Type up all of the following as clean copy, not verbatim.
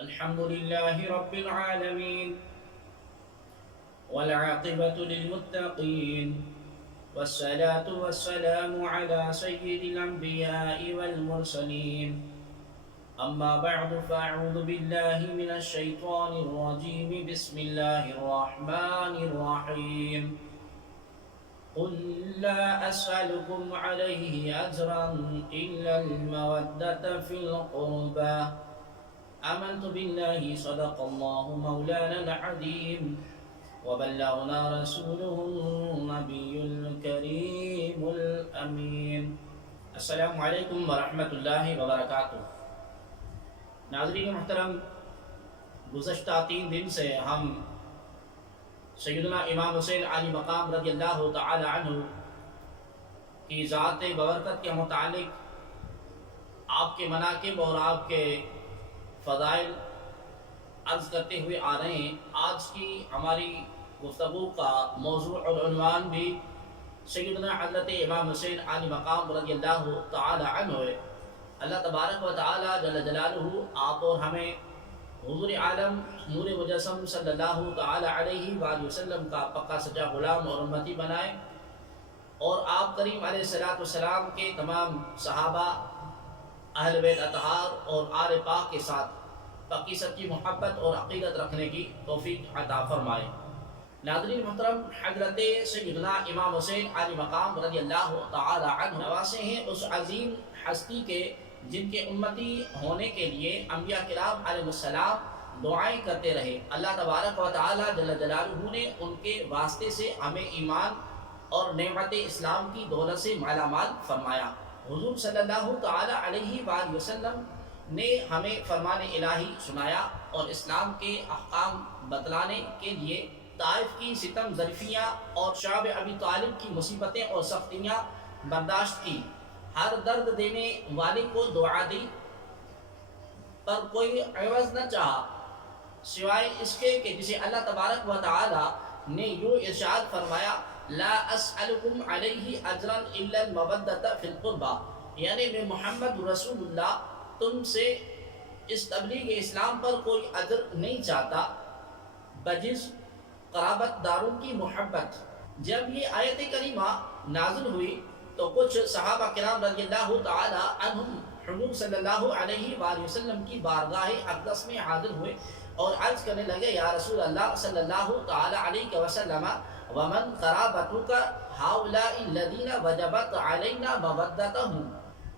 الحمد لله رب العالمين والعاقبة للمتقين والصلاة والسلام على سيد الأنبياء والمرسلين أما بعد فأعوذ بالله من الشيطان الرجيم بسم الله الرحمن الرحيم قل لا أسألكم عليه أجرا إلا المودة في القربى آمنت بالله صدق الله مولانا العظيم وبلغنا رسوله النبي الكريم الأمين السلام علیکم ورحمۃ اللہ وبرکاتہ۔ ناظرین محترم، گزشتہ 3 دن سے ہم سیدنا امام حسین علی مقام رضی اللہ تعالی عنہ کی ذات ببرکت کے متعلق آپ کے مناقب اور آپ کے فضائل عرض کرتے ہوئے آ رہے ہیں۔ آج کی ہماری گفتگو کا موضوع اور عنوان بھی سیدنا حضرت امام حسین علی مقام رضی اللہ تعالی عنہ ہے۔ اللہ تبارک و تعالی جل جلالہ آپ اور ہمیں حضور عالم نور مجسم صلی اللہ تعالی علیہ وآلہ وسلم کا پکا سچا غلام اور امتی بنائے، اور آپ کریم علیہ السلام کے تمام صحابہ، اہل بیت اطہار اور آل پاک کے ساتھ پکی سچی محبت اور عقیدت رکھنے کی توفیق عطا فرمائے۔ ناظرین محترم، حضرت سیدنا امام حسین علی مقام رضی اللہ تعالی عنہ نواسے ہیں اس عظیم ہستی کے جن کے امتی ہونے کے لیے انبیاء کرام علیہ السلام دعائیں کرتے رہے۔ اللہ تبارک و تعالی جل جلالہ نے ان کے واسطے سے ہمیں ایمان اور نعمت اسلام کی دولت سے مالا مال فرمایا۔ حضور صلی اللہ تعالی علیہ وآلہ وسلم نے ہمیں فرمان الہی سنایا اور اسلام کے احکام بتلانے کے لیے طائف کی ستم ظرفیاں اور شعب ابی طالب کی مصیبتیں اور سختیاں برداشت کی، ہر درد دینے والے کو دعا دی، پر کوئی عوض نہ چاہا سوائے اس کے کہ جسے اللہ تبارک و تعالی نے یوں ارشاد فرمایا، لا اسألکم علیہ اجرا الا المودۃ فی القربى، یعنی میں محمد رسول اللہ تم سے اس تبلیغ اسلام پر کوئی اجر نہیں چاہتا بجز قرابت داروں کی محبت۔ جب یہ آیت کریمہ نازل ہوئی تو کچھ صحابہ کرام رضی اللہ تعالی عنہم حضور صلی اللہ علیہ وآلہ وسلم کی بارگاہ اقدس میں حاضر ہوئے اور عرض کرنے لگے، یا رسول اللہ صلی اللہ تعالی علیہ وسلم ومن قرابتک هؤلاء الذین وجبت علینا مودتهم،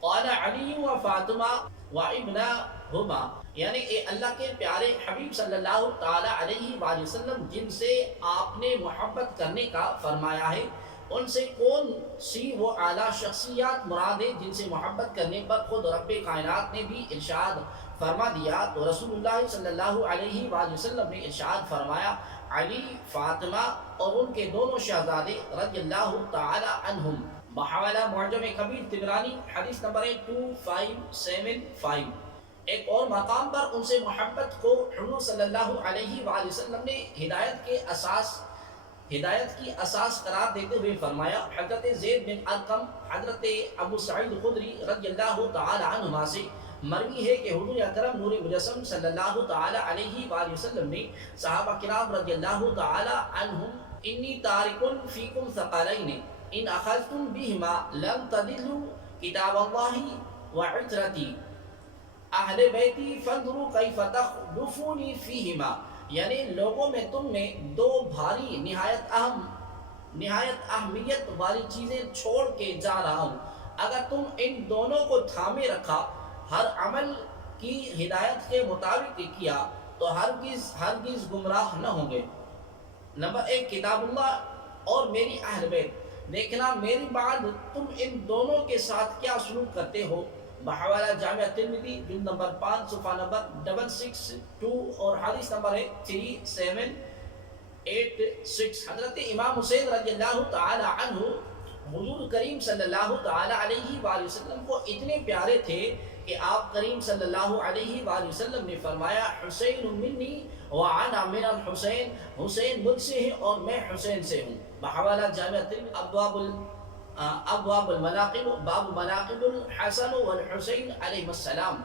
قال علی و فاطمہ و ابنہما، یعنی اے اللہ کے پیارے حبیب صلی اللہ تعالی علیہ وآلہ وسلم جن سے آپ نے محبت کرنے کا فرمایا ہے، ان سے کون سی وہ اعلیٰ شخصیات مراد ہے جن سے محبت کرنے پر خود رب کائنات نے بھی ارشاد فرما دیا؟ تو رسول اللہ صلی اللہ علیہ وآلہ وسلم نے ارشاد فرمایا، علی، فاطمہ اور ان کے دونوں شہزادے رضی اللہ تعالی عنہم۔ بحوالہ معجم کبیر طبرانی حدیث نمبر 2575۔ ایک اور مقام پر ان سے محبت کو حضور صلی اللہ علیہ وآلہ وسلم نے ہدایت کی اساس قرار دیتے ہوئے فرمایا، حضرت زید بن ارقم حضرت ابو سعید خدری رضی اللہ تعالی عنہما سے مروی ہے کہ حضور اکرم نور مجسم صلی اللہ تعالی علیہ وآلہ وسلم نے صحابہ کرام رضی اللہ تعالی عنہم انی تارک فیکم ثقلین ان اخذتم بہما لم تضلوا کتاب اللہ وعترتی اہل بیتی فانظروا کیف تخلفونی فیہما، یعنی لوگوں میں تم میں 2 بھاری نہایت اہمیت والی چیزیں چھوڑ کے جا رہا ہوں، اگر تم ان دونوں کو تھامے رکھا، ہر عمل کی ہدایت کے مطابق کیا تو ہرگز گمراہ نہ ہوں گے۔ نمبر 1 کتاب اللہ اور میری اہل بیت، دیکھنا میری بعد تم ان دونوں کے ساتھ کیا سلوک کرتے ہو۔ بحوالہ جامعہ ترمذی جلد نمبر 5 صفحہ نمبر 662 اور حدیث نمبر 3786۔ حضرت امام حسین رضی اللہ تعالی عنہ حضور کریم صلی اللہ تعالی علیہ وآلہ وسلم کو اتنے پیارے تھے کہ آپ کریم صلی اللہ علیہ وآلہ وسلم نے فرمایا، حسین منی وانا من الحسین، حسین مجھ سے ہے اور میں حسین سے ہوں۔ بحوالہ جامعہ ترمذی ابواب المناقب باب مناقب الحسن والحسین علیہ السلام۔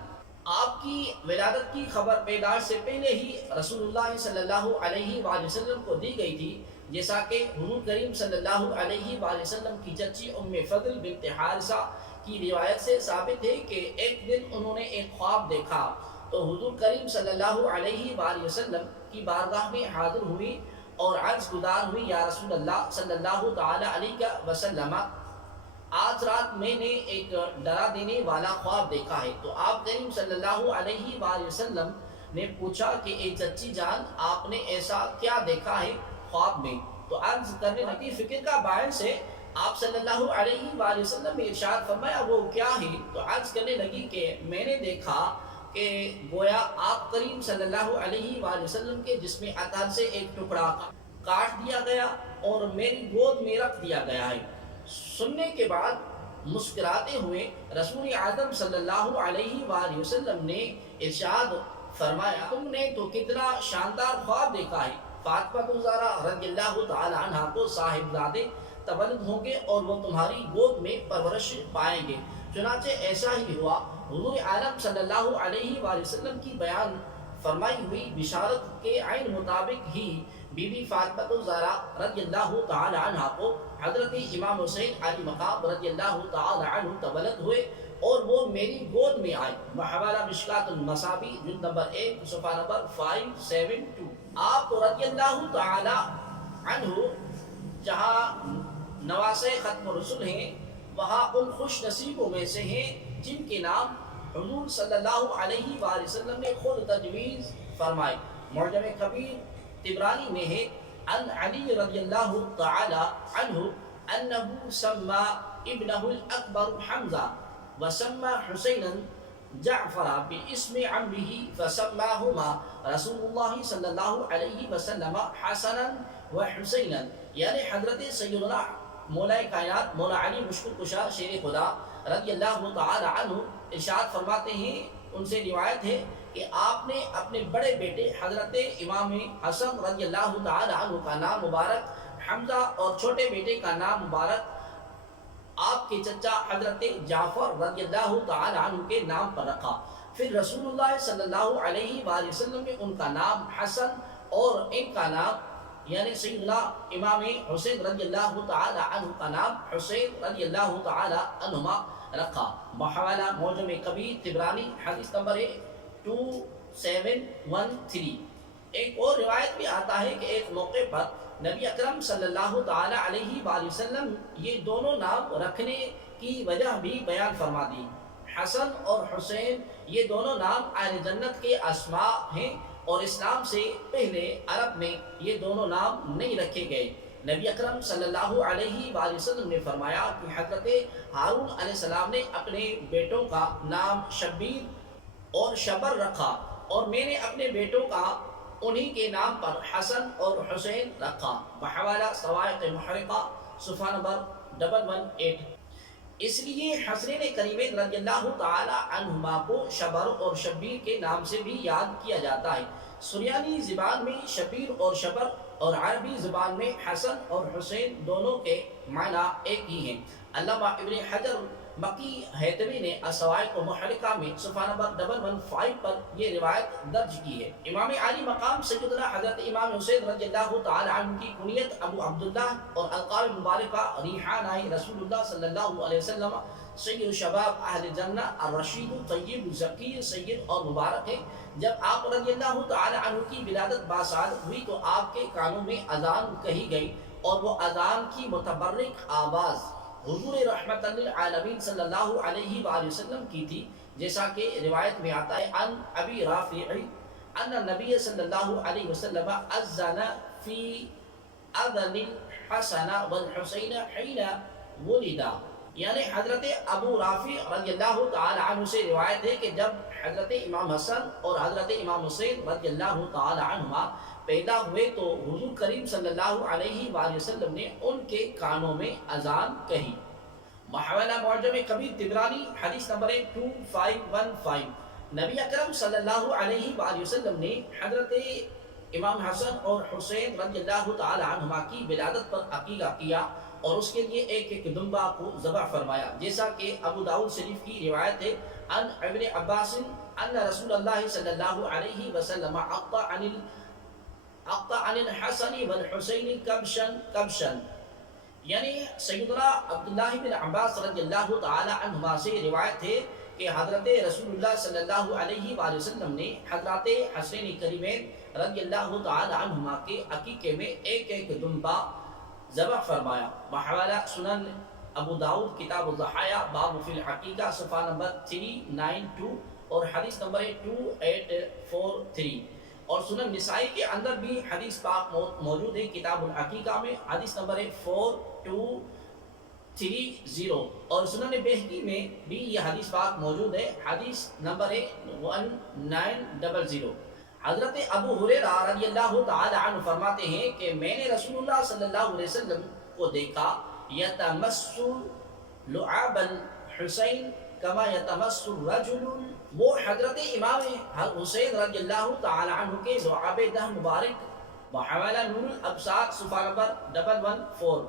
آپ کی ولادت کی خبر پیدائش سے پہلے ہی رسول اللہ صلی اللہ علیہ وآلہ وسلم کو دی گئی تھی، جیسا کہ حضور کریم صلی اللہ علیہ وآلہ وسلم کی چچی ام فضل بنت حارثہ کی روایت سے ثابت ہے کہ ایک دن انہوں نے ایک خواب دیکھا تو حضور کریم صلی اللہ علیہ وآلہ وسلم کی بارگاہ میں حاضر ہوئی اور عرض گزار ہوئی، یا رسول اللہ صلی اللہ تعالی علیہ وسلم، آج رات میں نے ایک ڈرا دینے والا خواب دیکھا ہے۔ تو آپ کریم صلی اللہ علیہ وآلہ وسلم نے پوچھا کہ اے چچی جان، آپ نے ایسا کیا دیکھا ہے خواب میں؟ تو عرض کرنے لگی، فکر کا باعث ہے آپ صلی اللہ علیہ وآلہ وسلم نے ارشاد فرمایا وہ کیا ہے؟ تو عرض کرنے لگی کہ میں نے دیکھا کہ گویا آپ کریم صلی اللہ علیہ وآلہ وسلم کے جسم اطہر سے ایک ٹکڑا کاٹ دیا گیا اور میری گود میں رکھ دیا گیا ہے۔ سننے کے بعد مسکراتے ہوئے رسول اعظم صلی اللہ علیہ وآلہ وسلم نے ارشاد فرمایا، تم نے تو کتنا شاندار خواب دیکھا ہے، فاطمہ الزہرا رضی اللہ تعالی عنہ کو صاحبزادے تولد ہوں گے اور وہ تمہاری گود میں پرورش پائیں گے۔ چنانچہ ایسا ہی ہوا، حضور عالم صلی اللہ علیہ وآلہ وسلم کی بیان فرمائی ہوئی بشارت کے عین مطابق ہی بی بی فاطمہ الزہرا رضی اللہ تعالی عنہ کو حضرت امام حسین علی مقام رضی اللہ تعالی عنہ تولد ہوئے اور وہ میری گود میں آئے۔ بحوالہ مشکات المصابی جلد نمبر 1 صفحہ نمبر 572۔ آپ رضی اللہ تعالی عنہ جہاں نواسے ختم رسول ہیں، وہاں ان خوش نصیبوں میں سے ہیں جن کے نام حضور صلی اللہ علیہ وآلہ وسلم نے خود تجویز فرمائے۔ معجم کبیر طبرانی میں ہے، عن علی رضی اللہ تعالی عنہ انہ سمى ابنہ الاکبر حمزہ وسمى حسینا جعفر باسم عمه فسماهما رسول اللہ صلی اللہ علیہ وسلم حسنا وحسینا، یعنی حضرت سیدنا مولا کائنات مولا علی مشکل کشا شیر خدا رضی اللہ تعالی عنہ ارشاد فرماتے ہیں، ان سے روایت ہے کہ آپ نے اپنے بڑے بیٹے حضرت امام حسن رضی اللہ تعالی عنہ کا نام مبارک حمزہ اور چھوٹے بیٹے کا نام مبارک آپ کے چچا حضرت جعفر رضی اللہ تعالی عنہ کے نام پر رکھا۔ پھر رسول اللہ صلی اللہ علیہ وآلہ وسلم نے ان کا نام حسن اور ان کا نام یعنی سیدنا امام حسین رضی اللہ تعالی عنہ کا نام حسین رضی اللہ تعالی عنہما رکھا۔ بحوالہ معجم کبیر طبرانی حدیث نمبر 2713۔ ایک اور روایت بھی آتا ہے کہ ایک موقع پر نبی اکرم صلی اللہ تعالی علیہ وآلہ وسلم یہ دونوں نام رکھنے کی وجہ بھی بیان فرما دی۔ حسن اور حسین یہ دونوں نام اہل جنت کے اسماء ہیں اور اسلام سے پہلے عرب میں یہ دونوں نام نہیں رکھے گئے۔ نبی اکرم صلی اللہ علیہ وآلہ وسلم نے فرمایا کہ حضرت ہارون علیہ السلام نے اپنے بیٹوں کا نام شبیر اور شبر رکھا اور میں نے اپنے بیٹوں کا انہی کے نام پر حسن اور حسین رکھا۔ بحوالہ صواعق محرقہ صفحہ نمبر 118۔ اس لیے حسنین کریمین رضی اللہ تعالی عنہما کو شبر اور شبیر کے نام سے بھی یاد کیا جاتا ہے۔ سریانی زبان میں شبیر اور شبر اور عربی زبان میں حسن اور حسین دونوں کے معنی ایک ہی ہیں۔ علامہ ابن حجر مکی حیثمی نے الصواعق محرقہ میں صفحہ نمبر 115 پر یہ روایت درج کی ہے۔ امام عالی مقام سیدنا حضرت امام حسین رضی اللہ تعالی عنہ کی کنیت ابو عبداللہ اور القاب مبارکہ ریحانہ رسول اللہ صلی اللہ علیہ وسلم سید شباب اہل جنہ الرشید طیب ذکی سید اور مبارک ہے۔ جب آپ رضی اللہ تعالی عنہ کی ولادت باسعادت ہوئی تو آپ کے کانوں میں اذان کہی گئی اور وہ اذان کی متبرک آواز حضور رحمت للعالمین صلی اللہ علیہ وآلہ وسلم کی تھی، جیسا کہ روایت میں آتا ہے عن ابی رافع ان نبی صلی اللہ علیہ وسلم اذن فی اذن الحسن والحسین حین ولدا، یعنی حضرت ابو رافع رضی اللہ تعالی عنہ سے روایت ہے کہ جب حضرت امام حسن اور حضرت امام حسین رضی اللہ تعالی عنہما پیدا ہوئے تو حضور کریم صلی اللہ علیہ وآلہ وسلم نے ان کے کانوں میں اذان کہی۔ بحوالہ معجم کبیر طبرانی حدیث نمبر 2515۔ نبی اکرم صلی اللہ علیہ وآلہ وسلم نے حضرت امام حسن اور حسین رضی اللہ تعالی عنہما کی ولادت پر عقیقہ کیا اور اس کے لیے ایک ایک دمبا کو ذبح فرمایا، جیسا کہ ابو داؤد شریف کی روایت ہے ان ابن عباس ان رسول اللہ صلی اللہ علیہ وسلم اقطع عن الحسن والحسین کبشا، یعنی سیدنا عبداللہ بن عباس رضی اللہ تعالی عنہما سے روایت ہے کہ حضرت رسول اللہ صلی اللہ علیہ وآلہ وسلم نے حضرات حسین کریمین رضی اللہ تعالی عنہما کے عقیقے میں ایک ایک دمبا ذبح فرمایا۔ بحوالہ سنن ابو داؤد کتاب الضحایا باب فی العقیقہ صفحہ نمبر 392 اور حدیث نمبر 2843، اور سنن نسائی کے اندر بھی حدیث پاک موجود ہے کتاب العقیقہ میں حدیث نمبر 4230، اور سنن بہقی میں بھی یہ حدیث پاک موجود ہے حدیث نمبر 1900۔ حضرت ابو ہریرہ رضی اللہ تعالی عنہ فرماتے ہیں کہ میں نے رسول اللہ صلی اللہ علیہ وسلم کو دیکھا یتمس لعاب الحسین کما یتمس الرجل، وہ حضرت امام حسین رضی اللہ تعالی عنہ کے لعاب دہ مبارک بحوالہ نور الابصار صفحہ نمبر 114۔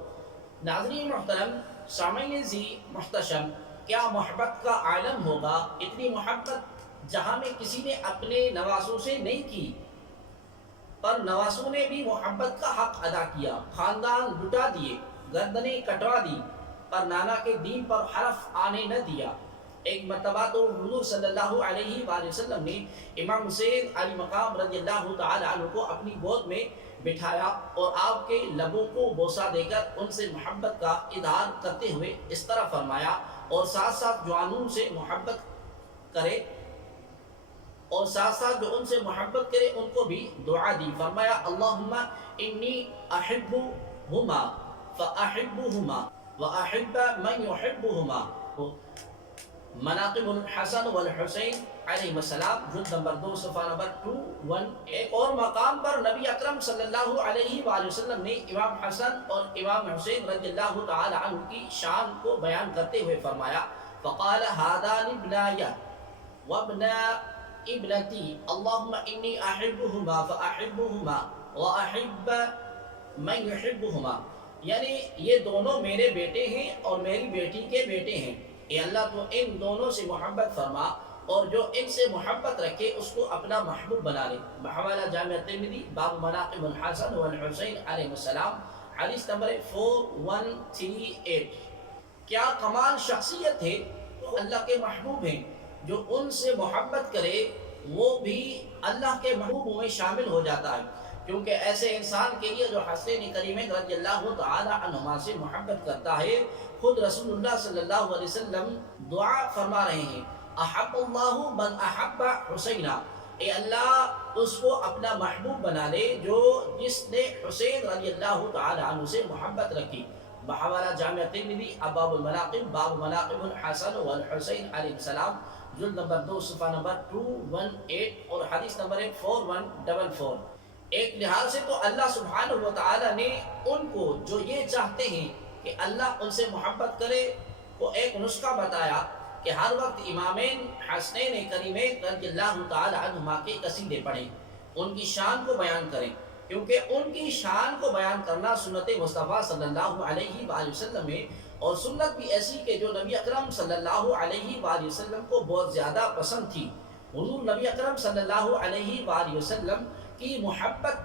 ناظرین محترم، سامعین ذی محتشم، کیا محبت کا عالم ہوگا، اتنی محبت جہاں میں کسی نے اپنے نواسوں سے نہیں کی، پر نواسوں نے بھی محبت کا حق ادا کیا، خاندان لٹا دیے، گردنیں کٹوا دی، پر نانا کے دین پر حرف آنے نہ دیا۔ ایک مرتبہ تو حضور صلی اللہ علیہ وآلہ وسلم نے امام حسین علی مقام رضی اللہ تعالی عنہ کو اپنی گود میں بٹھایا اور آپ کے لبوں کو بوسہ دے کر ان سے محبت کا اظہار کرتے ہوئے اس طرح فرمایا، اور ساتھ ساتھ جوانوں سے محبت کرے، اور ساتھ ساتھ جو ان سے محبت کرے ان کو بھی دعا دی، فرمایا اللہم انی احبہما فاحبہما واحب من یحبہما۔ مناقب الحسن والحسین علیہ السلام جلد نمبر 2 صفحہ نمبر 218۔ ایک اور مقام پر نبی اکرم صلی اللہ علیہ وآلہ وسلم نے امام حسن اور امام حسین رضی اللہ تعالی عنہ کی شان کو بیان کرتے ہوئے فرمایا، فقال هذان ابناي وابنا ابنتی اللہم انی احبہما فاحبہما واحب من یحبہما، یعنی یہ دونوں میرے بیٹے ہیں اور میری بیٹی کے بیٹے ہیں، اے اللہ تو ان دونوں سے محبت فرما اور جو ان سے محبت رکھے اس کو اپنا محبوب بنا لے۔ بحوالہ جامع ترمذی باب مناقب الحسن والحسین علیہ السلام حدیث نمبر 4138۔ کیا کمال شخصیت ہے، وہ اللہ کے محبوب ہیں، جو ان سے محبت کرے وہ بھی اللہ کے محبوبوں میں شامل ہو جاتا ہے، کیونکہ ایسے انسان کے لیے جو حسین کریمین رضی اللہ تعالی عنہما سے محبت کرتا ہے، خود رسول اللہ صلی اللہ علیہ وسلم دعا فرما رہے ہیں، احب اللہ من احب حسینہ، اے اللہ اس کو اپنا محبوب بنا لے جو جس نے حسین رضی اللہ تعالی عنہ سے محبت رکھی۔ بحوالہ جامع ترمذی ابواب المناقب باب مناقب الحسن والحسین علیہ السلام جلد نمبر 2 صفحہ نمبر 218 اور حدیث نمبر 4144۔ ایک لحاظ سے تو اللہ سبحانہ وتعالی نے ان کو جو یہ چاہتے ہیں کہ اللہ ان سے محبت کرے کو ایک نسخہ بتایا کہ ہر وقت امامین حسنین کریمین رضی اللہ تعالی عنہما کے قصیدے پڑھیں، ان کی شان کو بیان کریں، کیونکہ ان کی شان کو بیان کرنا سنت مصطفیٰ صلی اللہ علیہ وآلہ وسلم ہے، اور سنت بھی ایسی کہ جو نبی اکرم صلی اللہ علیہ وآلہ وسلم کو بہت زیادہ پسند تھی۔ حضور نبی اکرم صلی اللہ علیہ وآلہ وسلم کی محبت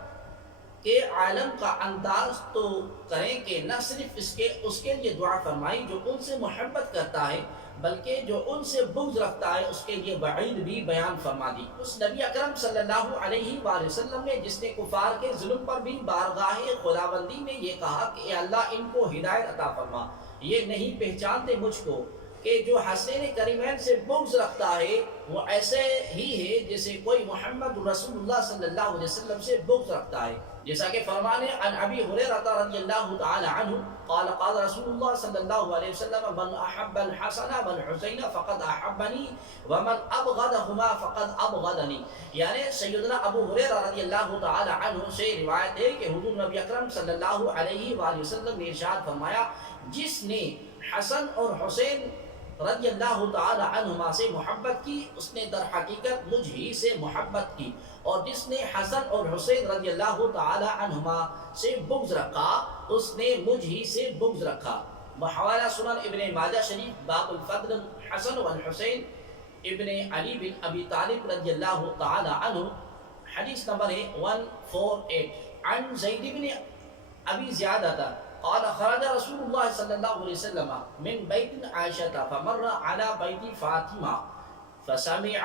کے عالم کا انداز تو کریں کہ نہ صرف اس کے لیے دعا فرمائی جو ان سے محبت کرتا ہے، بلکہ جو ان سے بغض رکھتا ہے اس کے لیے وعید بھی بیان فرما دی۔ اس نبی اکرم صلی اللہ علیہ وآلہ وسلم نے جس نے کفار کے ظلم پر بھی بارگاہ خداوندی میں یہ کہا کہ اے اللہ ان کو ہدایت عطا فرما، یہ نہیں پہچانتے مجھ کو کہ جو حسین کریمین سے بغض رکھتا ہے وہ ایسے ہی ہے جیسے کوئی محمد رسول اللہ صلی اللہ علیہ وسلم سے بغض رکھتا ہے، جیسا کہ فرمانے عن ابی ہریرہ رضی اللہ تعالی عنہ قال قال رسول اللہ صلی اللہ علیہ وسلم من احب الحسن والحسین فقد احبنی ومن ابغضہما فقد ابغضنی، یعنی سیدنا ابو ہریرہ رضی اللہ تعالی عنہ سے روایت ہے کہ حضور نبی اکرم صلی اللہ علیہ وآلہ وسلم نے ارشاد فرمایا، جس نے حسن اور حسین رضی اللہ تعالی عنہما سے محبت کی اس نے در حقیقت مجھ ہی سے محبت کی، اور جس نے حسن اور حسین رضی اللہ تعالی عنہما سے بغض رکھا اس نے مجھ ہی سے بغض رکھا۔ بحوالہ سنن ابن ماجہ شریف باب الفضل الحسن والحسین ابن علی بن ابی طالب رضی اللہ تعالی عنہ، حدیث نمبر ہے 148۔ عن زید بن ابی زیادہ قال خرج رسول الله صلى الله عليه وسلم من بيت عائشة فمر على بيت فاطمة فسمع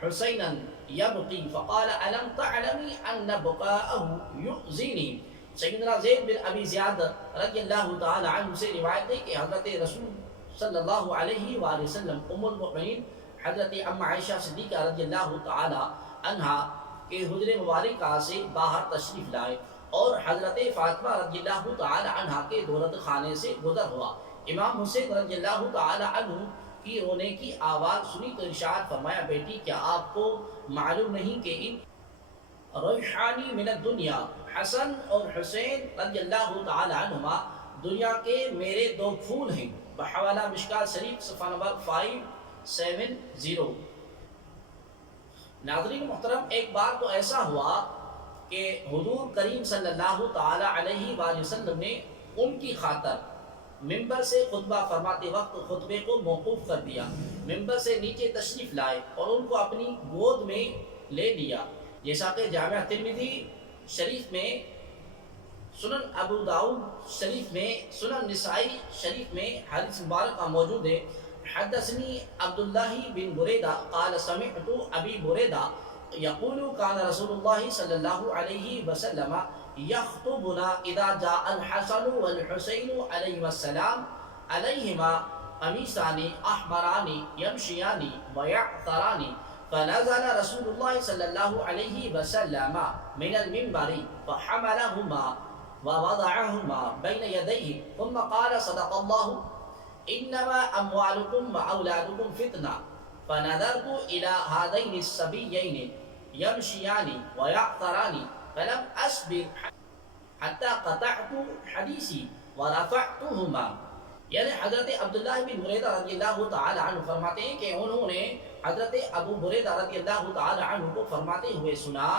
حسينا يبكي فقال ألم تعلمي أن بكاءه يؤذيني۔ سیدنا زید بن ابی زیاد رضی اللہ تعالی عنہ سے روایت ہے کہ حضرت رسول صلی اللہ علیہ وآلہ وسلم ام المؤمنین حضرت ام عائشہ صدیقہ رضی اللہ تعالی عنہا کے حجر مبارکہ سے باہر تشریف لائے اور حضرت فاطمہ رضی اللہ تعالی عنہ کے دولت خانے سے گزر ہوا۔ امام حسین رضی اللہ تعالی عنہ کی رونے کی آواز سنی تو ارشاد فرمایا، بیٹی کیا آپ کو معلوم نہیں کہ ان ریحانی من الدنیا، حسن اور حسین رضی اللہ تعالی عنہما دنیا کے میرے دو پھول ہیں۔ بحوالہ مشکات شریف صفحہ نمبر 570۔ ناظرین محترم، ایک بار تو ایسا ہوا کہ حضور کریم صلی اللہ تعالی علیہ وآلہ وسلم نے ان کی خاطر ممبر سے خطبہ فرماتے وقت خطبے کو موقوف کر دیا، ممبر سے نیچے تشریف لائے اور ان کو اپنی گود میں لے لیا، جیسا کہ جامعہ ترمذی شریف میں، سنن ابو داؤد شریف میں، سنن نسائی شریف میں حدیث مبارکہ موجود ہے۔ حدثني عبد الله بن بريدة قال سمعت أبي بريدة يقول كان رسول الله صلى الله عليه وسلم يخطبنا إذا جاء الحسن والحسين عليهما السلام عليهما قميصان أحمران يمشيان ويعثران، فنزل رسول الله صلى الله عليه وسلم من المنبر فحملهما ووضعهما بين يديه ثم قال صدق الله انما اموالكم واولادكم فتنه، فنظرت الى هذين الصبيين يمشيان ويعثران فلم اصبر حتى قطعت حديثي ورفعتهما۔ یعنی حضرت عبداللہ بن بریدہ رضی اللہ تعالی عنہ فرماتے ہیں کہ انہوں نے حضرت ابو بریدہ رضی اللہ تعالی عنہ کو فرماتے ہوئے سنا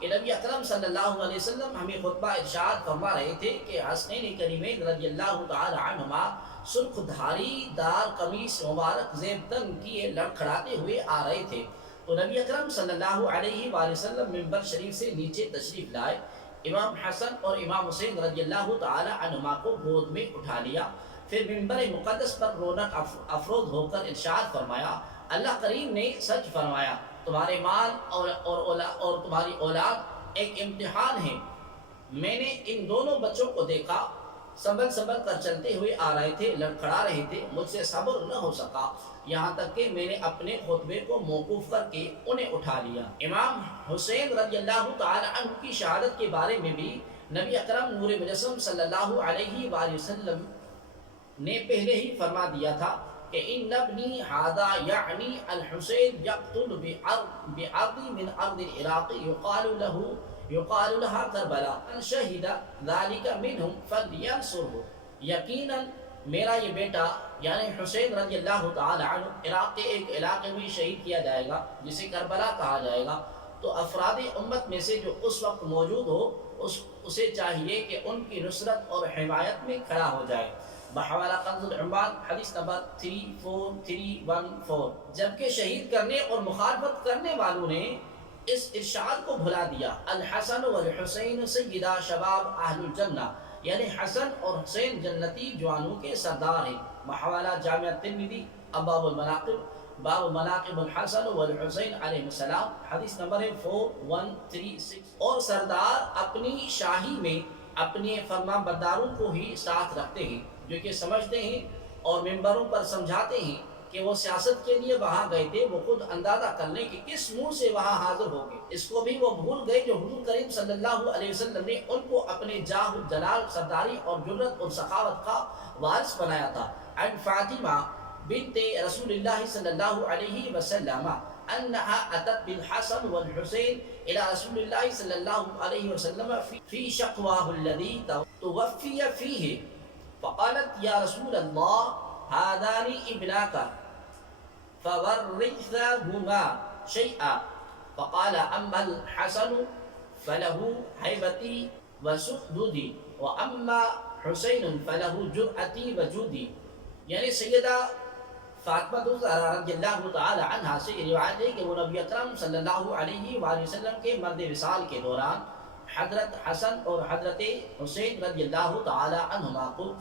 کہ نبی اکرم صلی اللہ علیہ وسلم ہمیں خطبہ ارشاد فرما رہے تھے کہ حسنین کریمین رضی اللہ تعالی عنہما سرخ دھاری دار قمیص مبارک زیب تن کیے لڑکھڑاتے ہوئے آ رہے تھے، تو نبی اکرم صلی اللہ علیہ وآلہ وسلم ممبر شریف سے نیچے تشریف لائے، امام حسن اور امام حسین رضی اللہ تعالی عنہما کو گود میں اٹھا لیا، پھر ممبر مقدس پر رونق افروز ہو کر ارشاد فرمایا، اللہ کریم نے سچ فرمایا، تمہارے مال اور تمہاری اولاد ایک امتحان ہے۔ میں نے ان دونوں بچوں کو دیکھا، سنبھل کر چلتے ہوئے آ رہے تھے، لڑکھڑا رہے تھے، مجھ سے صبر نہ ہو سکا، یہاں تک کہ میں نے اپنے خطبے کو موقوف کر کے انہیں اٹھا لیا۔ امام حسین رضی اللہ تعالی عنہ کی شہادت کے بارے میں بھی نبی اکرم نور مجسم صلی اللہ علیہ وآلہ وسلم نے پہلے ہی فرما دیا تھا کہ ان ابنی ھذا یعنی الحسین یقتل بعرض من ارض العراق یقال لها کربلا ان شہد ذلك منہم فلینصرہ، یقیناً میرا یہ بیٹا یعنی حسین رضی اللہ تعالی عنہ عراق کے ایک علاقے میں شہید کیا جائے گا جسے کربلا کہا جائے گا، تو افراد امت میں سے جو اس وقت موجود ہو اسے چاہیے کہ ان کی نصرت اور حمایت میں کھڑا ہو جائے۔ بحوالہ کنز العمال حدیث نمبر 34314۔ جبکہ شہید کرنے اور مخالفت کرنے والوں نے اس ارشاد کو بھلا دیا، الحسن والحسین سیدہ شباب اہل الجنہ، یعنی حسن اور حسین جنتی جوانوں کے سردار ہیں۔ بحوالہ جامعہ ترمذی ابواب المناقب باب مناقب الحسن والحسین علیہ السلام حدیث نمبر 4136۔ اور سردار اپنی شاہی میں اپنے فرما برداروں کو ہی ساتھ رکھتے ہیں جو کہ سمجھتے ہیں اور ممبروں پر سمجھاتے ہیں کہ وہ سیاست کے لیے وہاں گئے تھے، وہ خود اندازہ کر لیں کہ کس منہ سے وہاں حاضر ہو گئے، اس کو بھی وہ بھول گئے جو حضور کریم صلی اللہ علیہ وسلم نے ان کو اپنے جاہ جلال سرداری اور جرت اور سخاوت کا وارث بنایا تھا۔ عن فاطمہ بنت رسول اللہ صلی اللہ علیہ وسلم انها اتت بالحسن والحسین الى رسول اللہ صلی اللہ علیہ وسلم فی شقواه الذي توفی فیہ، فقالت یا رسول اللہ هذان ابناک فورثهما شيئا فقال أما الحسن فله هيبتي وسؤددي وأما حسين فله جرأتي وجودي. یعنی سیدہ فاطمہ رضی اللہ تعالی عنہا سے روایت ہے کہ وہ نبی اکرم صلی اللہ علیہ وآلہ وسلم کے مرد وصال کے دوران حضرت حسن اور حضرت حسین رضی اللہ تعالی عنہما کو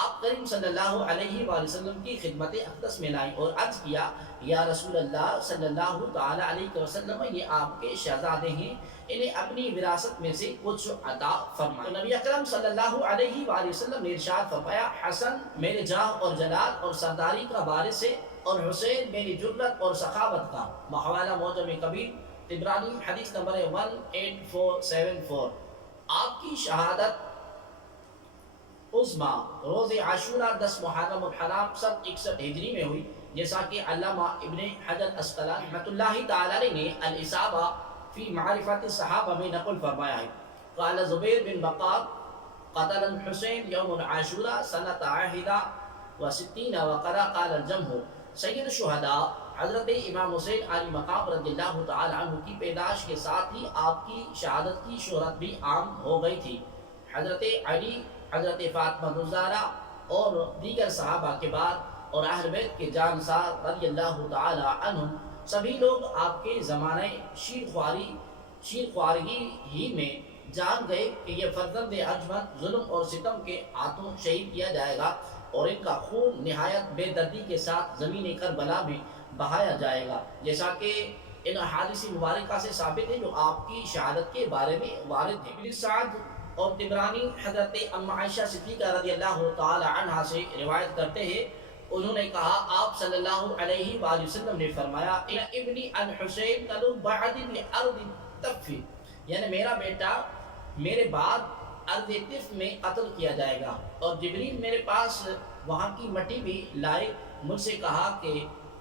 آپ کریم صلی اللہ علیہ وآلہ وسلم کی خدمت اقدس میں لائیں اور عرض کیا یا رسول اللہ صلی اللہ تعالی علیہ وسلم یہ آپ کے شہزادے ہیں، انہیں اپنی وراثت میں سے کچھ عطا فرمائیں. تو نبی اکرم صلی اللہ علیہ وآلہ وسلم نے ارشاد فرمایا حسن میرے جاہ اور جلال اور سرداری کا وارث ہے اور حسین میری جرت اور سخاوت کا. بحوالہ معجم کبیر طبرانی حدیث نمبر 18474. آپ کی شہادت عظما روز عاشورہ 10 محرم الحرام سن 61 ہجری میں ہوئی، جیسا کہ علامہ ابن حجر اسقلانی رحمۃ اللہ تعالی علیہ نے الاصابہ فی معرفت الصحابہ میں نقل فرمایا ہے. قال زبیر بن بقار قتل الحسین یوم عاشورہ سنۃ 61 وقرا قال الجمع. سید الشہداء حضرت امام حسین علی مقام رضی اللہ تعالی عنہ کی پیدائش کے ساتھ ہی آپ کی شہادت کی شہرت بھی عام ہو گئی تھی. حضرت علی، حضرت فاطمہ الزہرا اور دیگر صحابہ کے بعد اور اہل بیت کے جانثار رضی اللہ تعالی عنہم سبھی لوگ آپ کے زمانے شیرخوارگی ہی میں جان گئے کہ یہ فرزند ارجمند ظلم اور ستم کے ہاتھوں شہید کیا جائے گا اور ان کا خون نہایت بے دردی کے ساتھ زمین کربلا میں بہایا جائے گا، جیسا کہ ان احادیث مبارکہ سے ثابت ہے جو آپ کی شہادت کے بارے میں وارد ہے. ابن سعد اور طبرانی حضرت ام عائشہ صدیقہ رضی اللہ تعالی عنہا سے روایت کرتے ہیں، انہوں نے کہا آپ صلی اللہ علیہ وآلہ وسلم نے فرمایا ان ابنی الحسین تلو بعد الارض تف، یعنی میرا بیٹا میرے بعد ارض تف میں قتل کیا جائے گا. اور جبریل میرے پاس وہاں کی مٹی بھی لائے، مجھ سے کہا کہ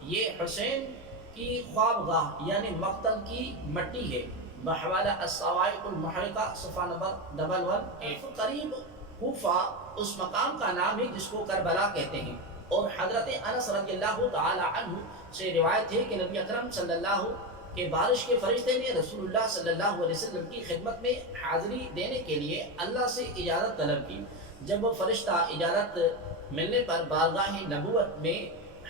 یہ حسین کی خوابگاہ یعنی مقتل کی مٹی ہے. بحوالہ الصواعق المحرقہ صفحہ نمبر 118. قریب کوفہ اس مقام کا نام ہے جس کو کربلا کہتے ہیں. اور حضرت انس رضی اللہ تعالی عنہ سے روایت ہے کہ نبی اکرم صلی اللہ کے بارش کے فرشتے نے رسول اللہ صلی اللہ علیہ وسلم کی خدمت میں حاضری دینے کے لیے اللہ سے اجازت طلب کی. جب وہ فرشتہ اجازت ملنے پر بارگاہ نبوت میں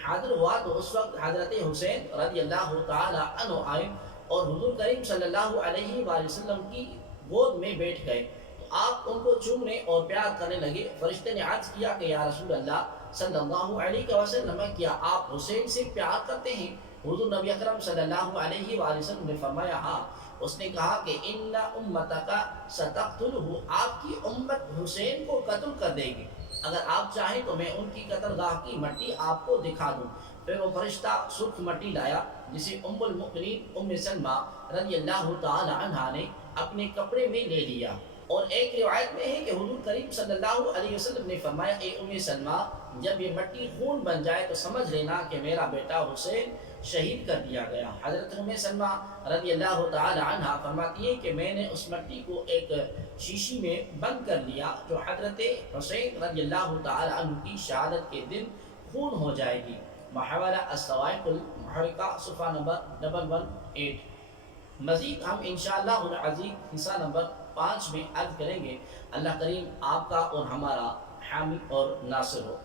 حاضر ہوا تو اس وقت حضرت حسین رضی اللہ تعالی عنہ آئے اور حضور کریم صلی اللہ علیہ وآلہ وسلم کی گود میں بیٹھ گئے تو آپ ان کو چومنے اور پیار کرنے لگے. فرشتے نے عرض کیا کہ یا رسول اللہ صلی اللہ علیہ وسلم کیا آپ حسین سے پیار کرتے ہیں؟ حضور نبی اکرم صلی اللہ علیہ وآلہ وسلم نے فرمایا ہاں. اس نے کہا کہ ان امتک ستقتلہ، آپ کی امت حسین کو قتل کر دے گی، اگر آپ چاہیں تو میں ان کی قتل گاہ کی مٹی آپ کو دکھا دوں. پھر وہ فرشتہ سرخ مٹی لایا جسے ام المؤمنین ام سلمہ رضی اللہ تعالی عنہا نے اپنے کپڑے میں لے لیا. اور ایک روایت میں ہے کہ حضور کریم صلی اللہ علیہ وسلم نے فرمایا اے ام سلمہ جب یہ مٹی خون بن جائے تو سمجھ لینا کہ میرا بیٹا حسین شہید کر دیا گیا. حضرت ام سلمہ رضی اللہ تعالی عنہا فرماتی ہے کہ میں نے اس مٹی کو ایک شیشی میں بند کر لیا جو حضرت حسین رضی اللہ تعالی عنہ کی شہادت کے دن خون ہو جائے گی. بحوالہ الصواعق المحرقہ صفحہ نمبر 118. مزید ہم انشاءاللہ العزیز حصہ نمبر 5 میں عرض کریں گے. اللہ کریم آپ کا اور ہمارا حامی اور ناصر ہو.